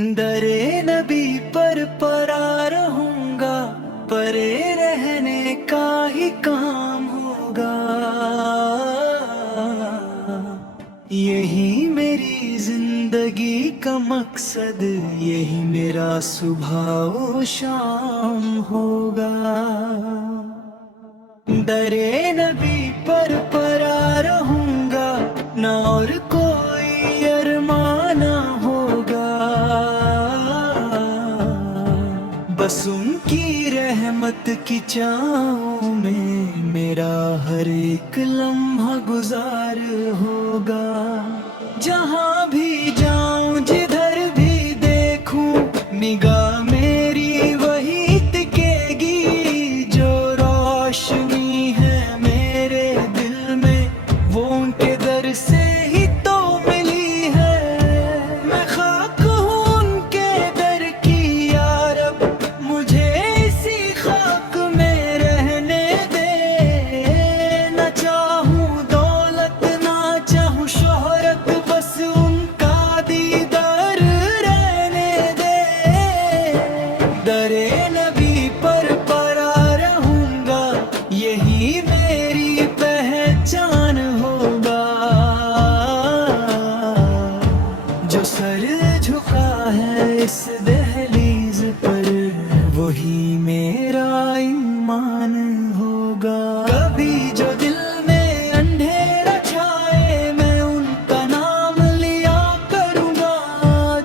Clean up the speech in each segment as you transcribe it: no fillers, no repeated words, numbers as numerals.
दरे नबी पर परा रहूंगा, परे रहने का ही काम होगा। यही मेरी जिंदगी का मकसद, यही मेरा सुबह व शाम होगा। दरे नबी पर परा रहूंगा, ना और कोई अरमाना होगा। बस उनकी रहमत की छाँव में मेरा हर एक लम्हा गुजार होगा। जहाँ भी जाऊं जिधर भी देखूं, निगाह मेरी वही टिकेगी। जो रोशनी है मेरे दिल में, वो उनके दर से ही तो मिली है। मैं खाक हूँ उनके दर की यारब, मुझे इसी खाक में रहने दे। न चाहूँ दौलत ना चाहूँ शोहरत, बस उनका दीदार रहने दे। दरे नबी पर परा रहूंगा, यही मेरी पहचान होगा। जो सर झुका है इस दहलीज पर, वही मेरा ईमान होगा। कभी जो दिल में अंधेरा छाए, मैं उनका नाम लिया करूंगा।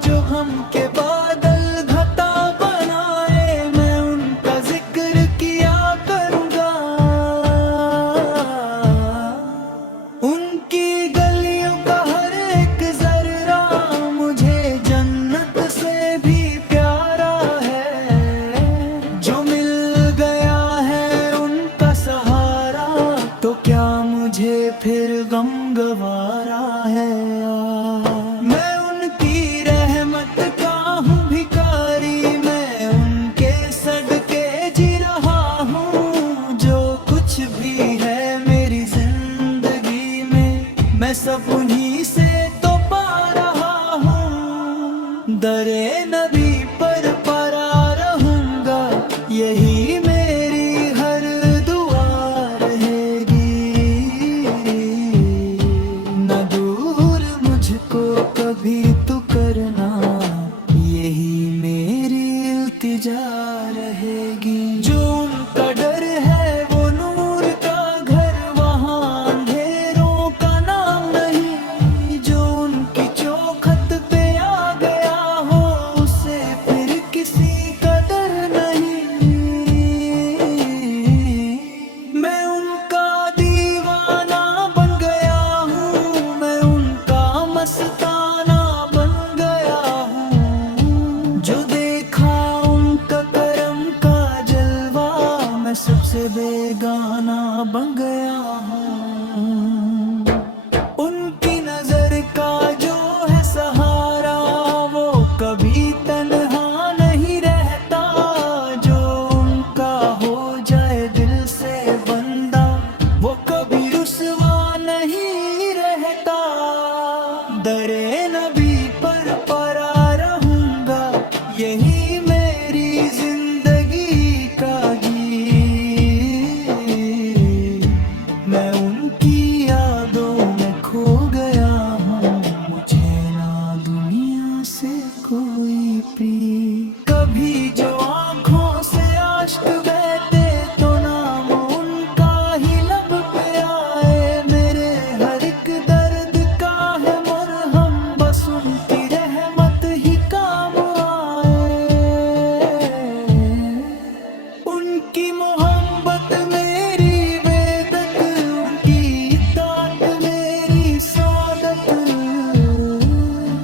जो हम के बादल घटा बनाए, मैं उनका जिक्र किया करूंगा। उनकी गलियों का हर एक जर्रा मुझे जन्नत से भी प्यारा है। जो मिल गया है उनका सहारा, तो क्या मुझे फिर गम गवारा है। मैं उनकी रहमत का हूँ भिखारी, मैं उनके सदके जी रहा हूँ। जो कुछ भी है मेरी जिंदगी में, मैं सब उन्हीं से तो पा रहा हूँ। दरे नबी पर परा रहूंगा, यही मेरी हर दुआ रहेगी। न दूर मुझको कभी तू करना, यही मेरी इल्तिजा रहेगी। जो उनका डर है वो नूर का घर, वहाँ अंधेरों का नाम नहीं। जो उनकी चौखट पे आ गया हो, उसे फिर किसी कदर नहीं। मैं उनका दीवाना बन गया हूँ, मैं उनका मस्ताना बन गया हूँ। जो देखा उनका करम का जलवा, मैं सबसे बेगाना बन गया हूँ। उनकी नजर का जो है सहारा, वो कभी तन्हा नहीं रहता। जो उनका हो जाए दिल से बंदा, वो कभी रुसवा नहीं रहता। दरे नबी पर परा रहूंगा, यही मेरी जिंदगी का गीत। मैं उनकी यादों में खो गया हूँ, मुझे ना दुनिया से कोई प्रीत। कभी जो आँखों से आश्क बहते, तो नाम उनका ही लब पे आए। मेरे हर एक दर्द का है मरहम, बस उनकी रहमत ही काम आए। उनकी मोहब्बत मेरी वेदत, उनकी इताअत मेरी सादत।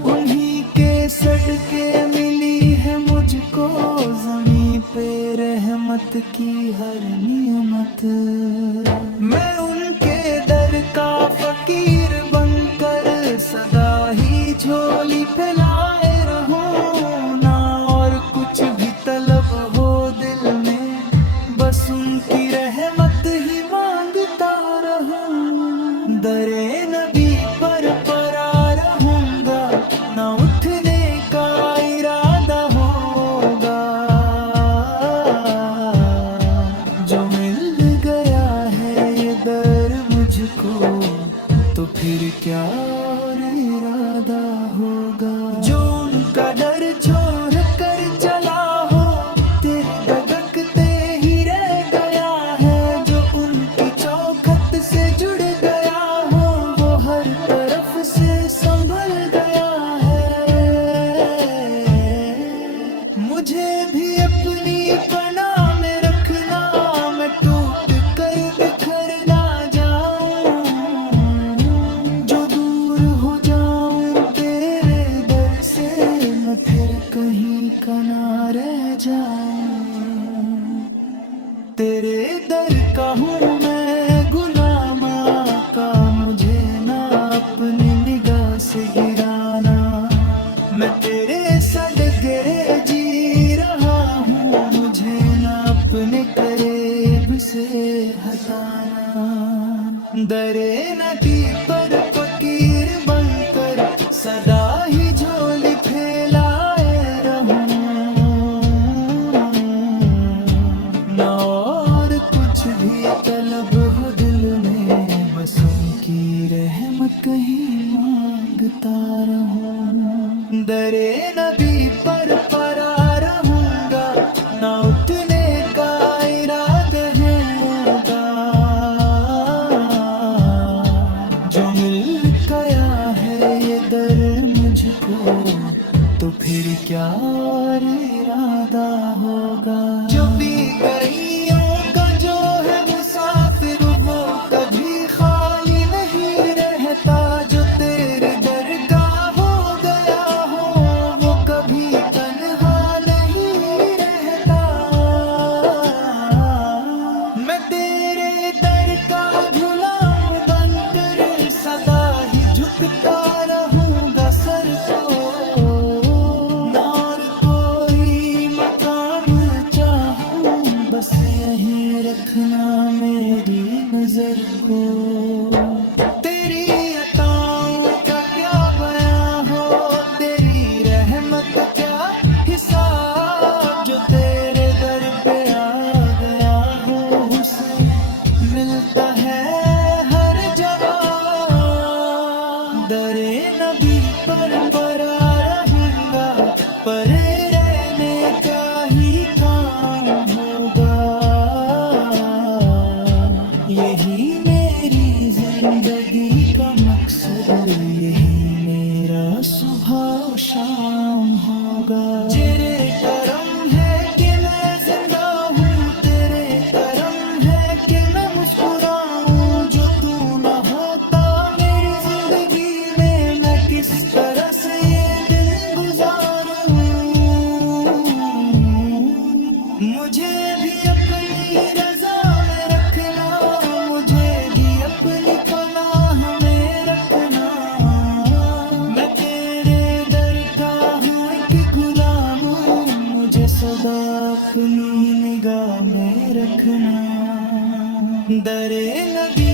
उन्हीं के सदके मिली है मुझको ज़मीं पे रहमत की हर नियमत। मैं उनके दर का फकीर बनकर सदा ही झोली फैलाए रहूं। ना और कुछ भी तलब हो दिल में, बस उनकी रहमत ही मांगता रहूं। दरे नबी पर परा रहूंगा, ना उठने का इरादा मुझे भी अपनी पनाह में रखना, मैं टूट कर बिखर ना जाऊं, जो दूर हो जाऊं तेरे दर से, मैं फिर कहीं का ना रह जाऊं। तेरे दर का हूँ मैं गुलाम का, मुझे ना अपनी निगाह से गिराना, मैं तेरे सदके जी रहा हूँ, मुझे ना अपने करीब से हटाना। दरे नदी पर फकीर बनकर सदा ही झोली फैलाए रहूं, ना और कुछ भी तलब हो दिल में, बस उनकी रहमत कहीं मांगता रहूं। दरे नबी पर परा रहूंगा, ना उठने का इरादा होगा, जो मिल गया है ये दर मुझको, तो फिर क्या और इरादा होगा। जो भी गईयों का जो है मुसाफिर, वो कभी खाली नहीं रहता, जो तेरे दर का हो गया हो, वो कभी तन्हा नहीं रहता। मैं तेरे दर का गुलाम बनकर सदा ही झुकता रहूंगा सर को, ना और कोई मकाम चाहूं, बस यहीं रखना मेरी नजर को। तेरी अताओं का क्या बयां हो, तेरी रहमत का क्या हिसाब, जो तेरे दर पे आ गया हो, उसे मिलता है हर जगह। दरे नबी पर परा रहूंगा, परे रहने का ही काम होगा, यही मेरी जिंदगी का मकसद, यही मेरा सुबह शाम होगा। तेरे करम है कि मैं जिंदा हूँ, तेरे करम है कि मैं मुस्कुराऊं, जो तू न होता मेरी जिंदगी में, मैं किस तरह से ये दिन गुजारूं। मुझे भी अपनी रजा में रखना, मुझे भी अपनी पनाह में रखना, मैं तेरे दर का हूँ एक गुलाम, मुझे सदा अपनी निगाह में रखना। दरे नबी